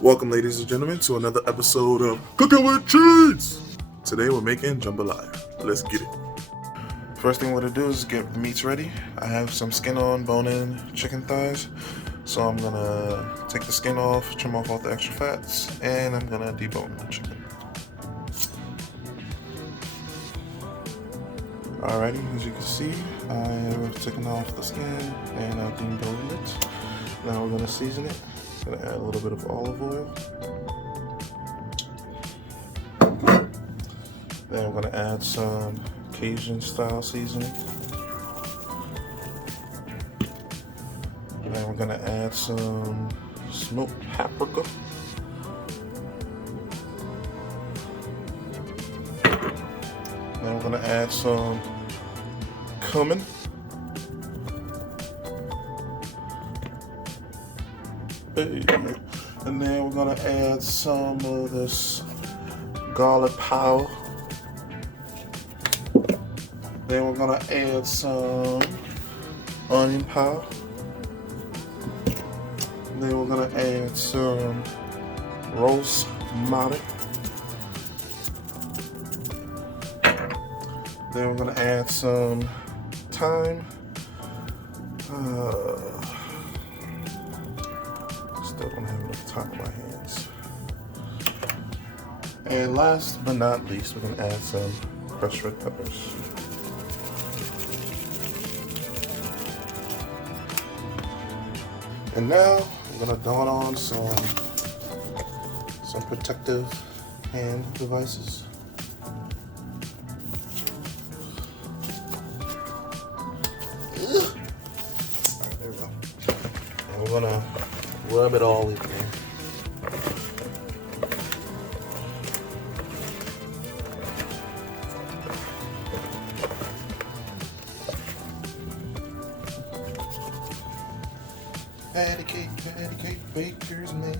Welcome, ladies and gentlemen, to another episode of Cooking with Cheats. Today we're making jambalaya. Let's get it. First thing we're gonna do is get the meats ready. I have some skin on, bone-in chicken thighs. So I'm gonna take the skin off, trim off all the extra fats, and I'm gonna debone the chicken. Alrighty, as you can see, I have taken off the skin and I've deboned it. Now we're gonna season it. Gonna add a little bit of olive oil. Then I'm gonna add some Cajun style seasoning. And then we're gonna add some smoked paprika. Then we're gonna add some cumin. And then we're gonna add some of this garlic powder. Then we're gonna add some onion powder. Then we're gonna add some rosemary. Then we're gonna add some thyme. Still don't have enough time on my hands. And last but not least, we're gonna add some crushed red peppers. And now I'm gonna don on some protective hand devices. Alright, there we go. And we're gonna rub it all in there. Patty cake, baker's man.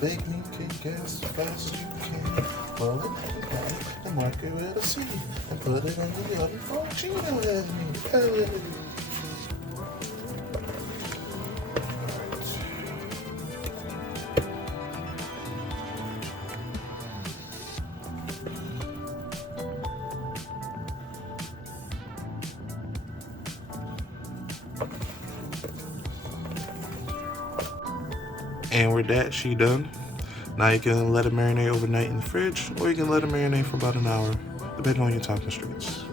Bake me cake as fast as you can. Roll it like a patty and mark it with a C. And put it in the oven for Gino has me. And with that, she done. Now you can let it marinate overnight in the fridge, or you can let it marinate for about an hour, depending on your time constraints.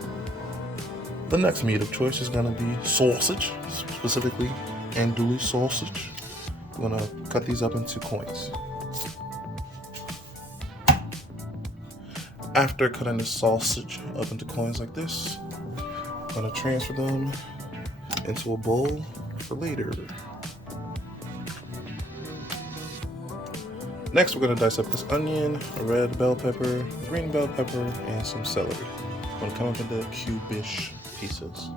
The next meat of choice is gonna be sausage, specifically andouille sausage. I'm gonna cut these up into coins. After cutting the sausage up into coins like this, I'm gonna transfer them into a bowl for later. Next, we're going to dice up this onion, a red bell pepper, a green bell pepper, and some celery. I'm going to come up into cube-ish pieces.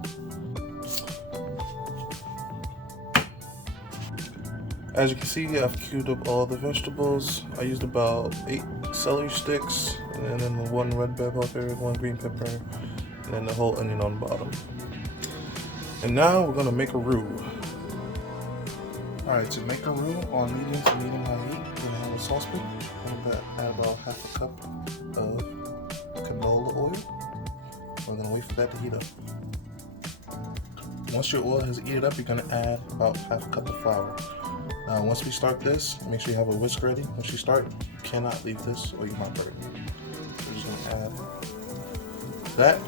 As you can see, I've cubed up all the vegetables. I used about 8 celery sticks, and then the 1 red bell pepper, 1 green pepper, and then the whole onion on the bottom. And now we're going to make a roux. Alright, to make a roux on medium to medium high heat, we're going to have a saucepan. I'm going to add about half a cup of canola oil. We're going to wait for that to heat up. Once your oil has heated up, you're going to add about half a cup of flour. Now, once we start this, make sure you have a whisk ready. Once you start, you cannot leave this or you might burn it. We're just going to add that,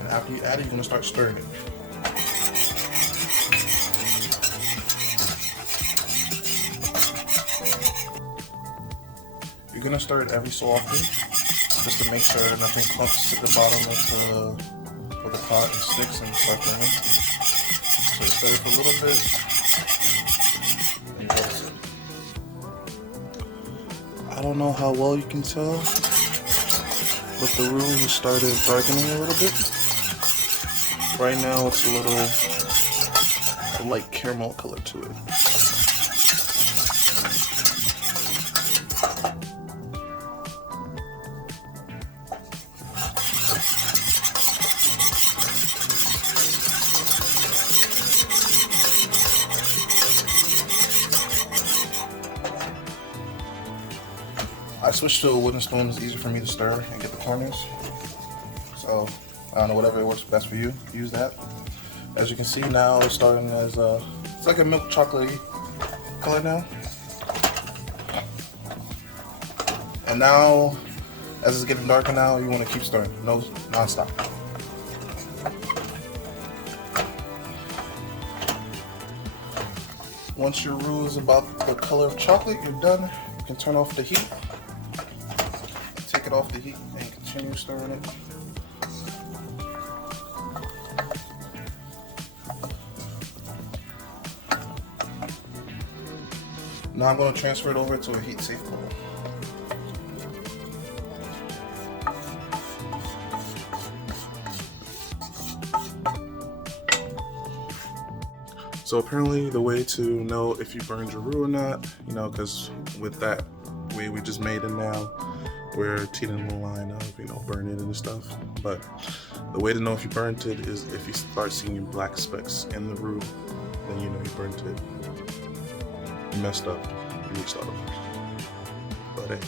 and after you add it, you're going to start stirring it. You're gonna stir it every so often, just to make sure nothing clumps at the bottom of the pot and sticks and start burning. So stir it for a little bit, and that's it. I don't know how well you can tell, but the roux has started darkening a little bit. Right now it's a light caramel color to it. I switched to a wooden spoon. It's easier for me to stir and get the corners. So I don't know, whatever works best for you, use that. As you can see now, it's starting as it's like a milk chocolatey color now. And now, as it's getting darker now, you want to keep stirring, non-stop. Once your roux is about the color of chocolate, you're done. You can turn off the heat. Take it off the heat and continue stirring it. Now I'm going to transfer it over to a heat-safe bowl. So apparently the way to know if you burned your roux or not, you know, because with that way we just made it now, we're teetering the line of, you know, burning it and stuff. But the way to know if you burnt it is if you start seeing black specks in the roux, then you know you burnt it. You messed up. You need to start over. But hey,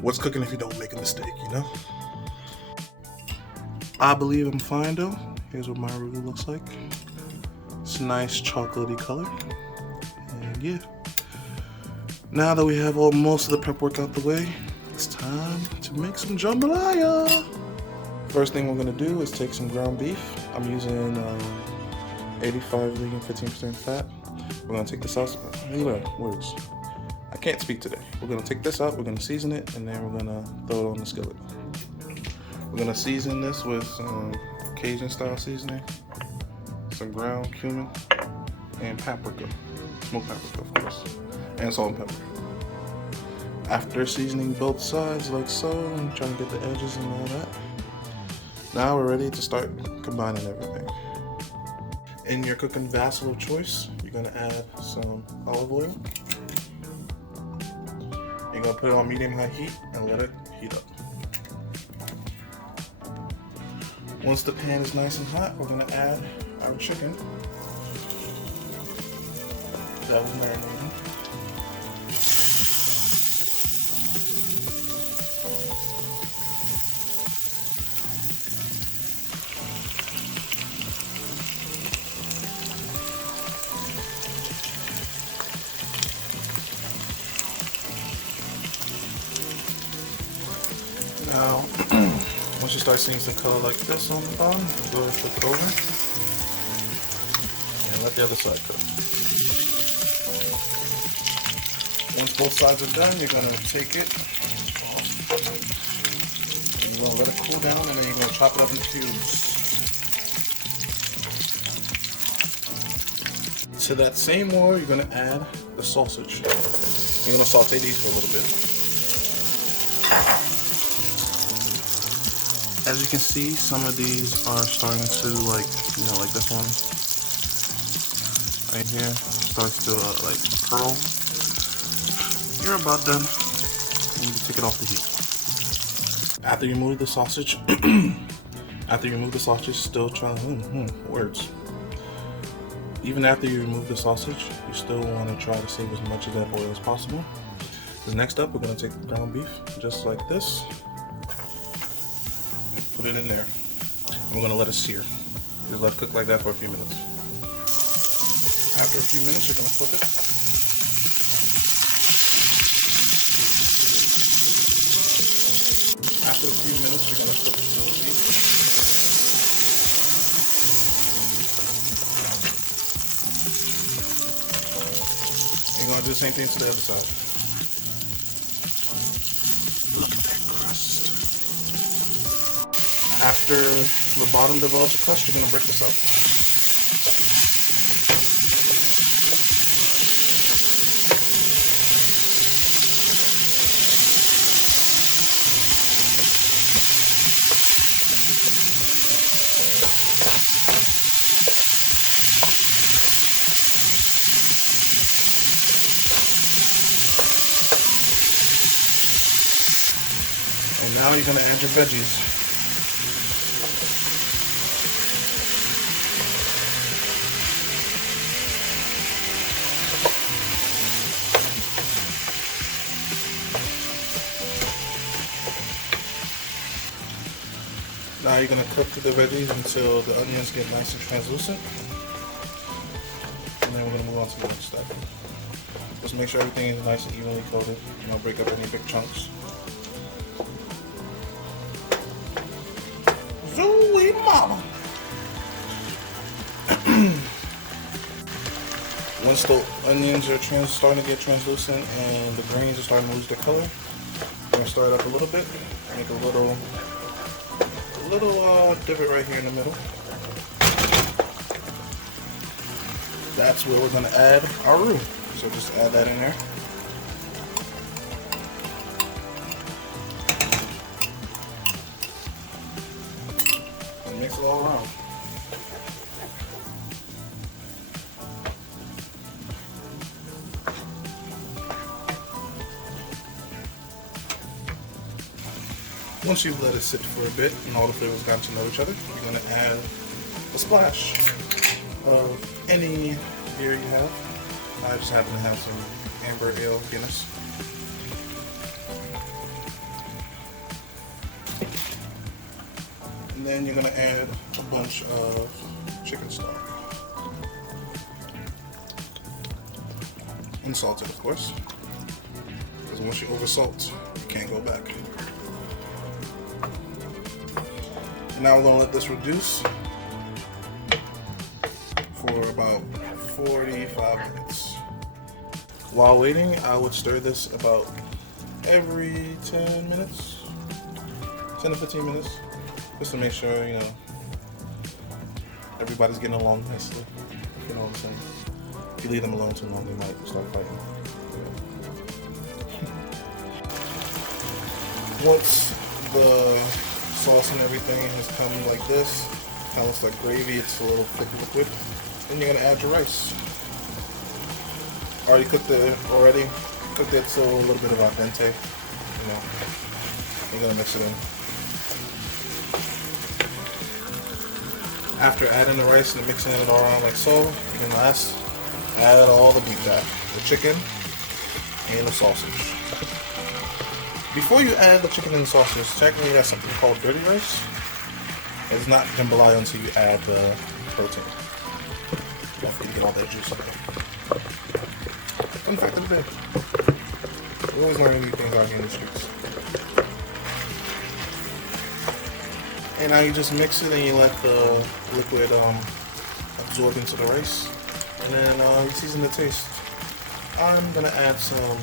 what's cooking if you don't make a mistake, you know? I believe I'm fine though. Here's what my roux looks like. It's a nice chocolatey color. And yeah. Now that we have most of the prep work out the way, it's time to make some jambalaya. First thing we're gonna do is take some ground beef. I'm using 85 vegan, 15% fat. We're gonna take this out. Words. I can't speak today. We're gonna take this out, we're gonna season it, and then we're gonna throw it on the skillet. We're gonna season this with some Cajun style seasoning, some ground cumin, and paprika. Smoked paprika, of course. And salt and pepper. After seasoning both sides like so, and trying to get the edges and all that, now we're ready to start combining everything. In your cooking vessel of choice, you're gonna add some olive oil. You're gonna put it on medium-high heat and let it heat up. Once the pan is nice and hot, we're gonna add our chicken that was marinating. Now, once you start seeing some color like this on the bottom, go ahead and flip it over and let the other side cook. Once both sides are done, you're going to take it off and you're going to let it cool down, and then you're going to chop it up in cubes. To that same oil, you're going to add the sausage. You're going to saute these for a little bit. As you can see, some of these are starting to, like, you know, like this one right here starts to like curl. You're about done, and you can take it off the heat. After you remove the sausage, still try words. Even after you remove the sausage, you still want to try to save as much of that oil as possible. The next up, we're going to take the ground beef, just like this. Put it in there. And we're going to let it sear. Just let it cook like that for a few minutes. After a few minutes, you're going to flip it. After a few minutes, you're going to flip the beef. You're going to do the same thing to the other side. Look at that crust. After the bottom develops a crust, you're going to break this up. And now you're going to add your veggies. Now you're going to cook the veggies until the onions get nice and translucent. And then we're going to move on to the next step. Just make sure everything is nice and evenly coated. And I'll break up any big chunks. Zooey mama! Once the onions are starting to get translucent and the greens are starting to lose their color, we're going to stir it up a little bit. Make a little divot right here in the middle. That's where we're going to add our roux. So just add that in there. And mix it all around. Once you've let it sit for a bit and all the flavors gotten to know each other, you're going to add a splash of any beer you have. I just happen to have some Amber Ale Guinness. And then you're going to add a bunch of chicken stock. Unsalted, of course. Because once you oversalt, you can't go back. Now we're going to let this reduce for about 45 minutes. While waiting, I would stir this about every 10 minutes, 10 to 15 minutes, just to make sure, you know, everybody's getting along nicely. You know what I'm saying? If you leave them alone too long, they might start fighting. Once the sauce and everything has come like this, kind of looks like gravy, it's a little thick liquid, then you're going to add your rice. Already cooked it so a little bit of al dente, you know, you're going to mix it in. After adding the rice and mixing it all around like so, you can last add all the meat back, the chicken and the sausage. Before you add the chicken and the sausage, technically that's something called dirty rice. It's not jambalaya until you add the protein. After you get all that juice in there. Fun fact of the day. We're always learning new things out here in the streets. And now you just mix it and you let the liquid absorb into the rice. And then you season the taste. I'm going to add some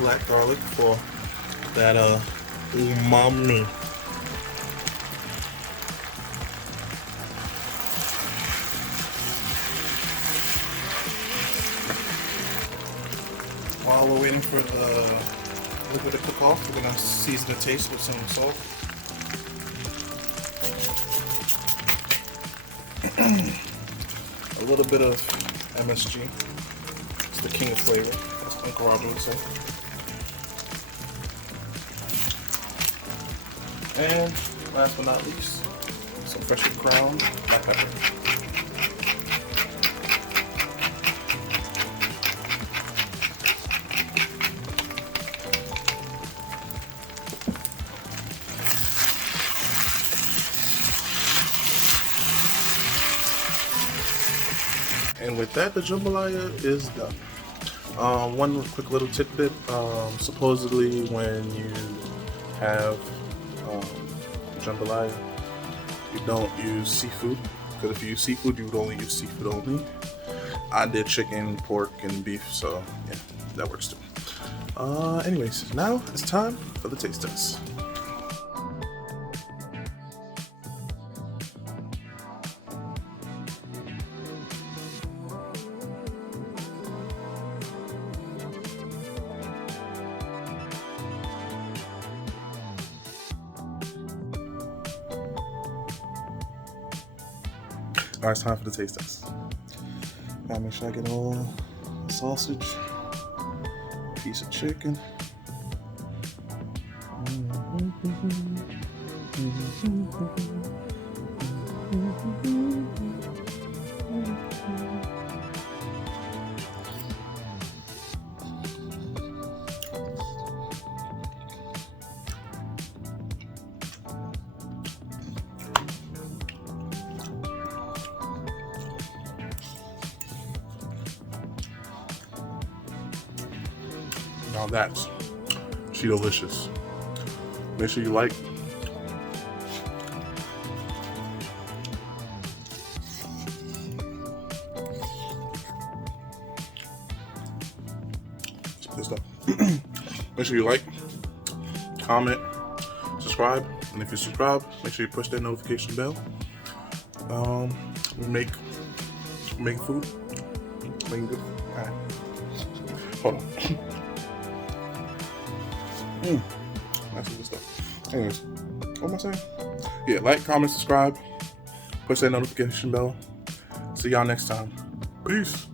black garlic for that umami. While we're waiting for the liquid to cook off, we're going to season the taste with some salt. A little bit of MSG. It's the king of flavor, as Uncle Robert would say. And last but not least, some freshly ground black pepper. And with that, the jambalaya is done. One quick little tidbit, supposedly when you have jambalaya, you don't use seafood, because if you use seafood, you would only use seafood only. I did chicken, pork, and beef, so yeah, that works too. Anyways, now it's time for the taste test. Alright, it's time for the taste test. Gotta make sure I get all the sausage, piece of chicken. Now that's Cheeto-licious. Make sure you like. This stuff. Make sure you like, comment, subscribe, and if you subscribe, make sure you push that notification bell. We make food. Making good. Alright. Hold on. That's good stuff. Anyways, what am I saying? Yeah, like, comment, subscribe, push that notification bell. See y'all next time. Peace.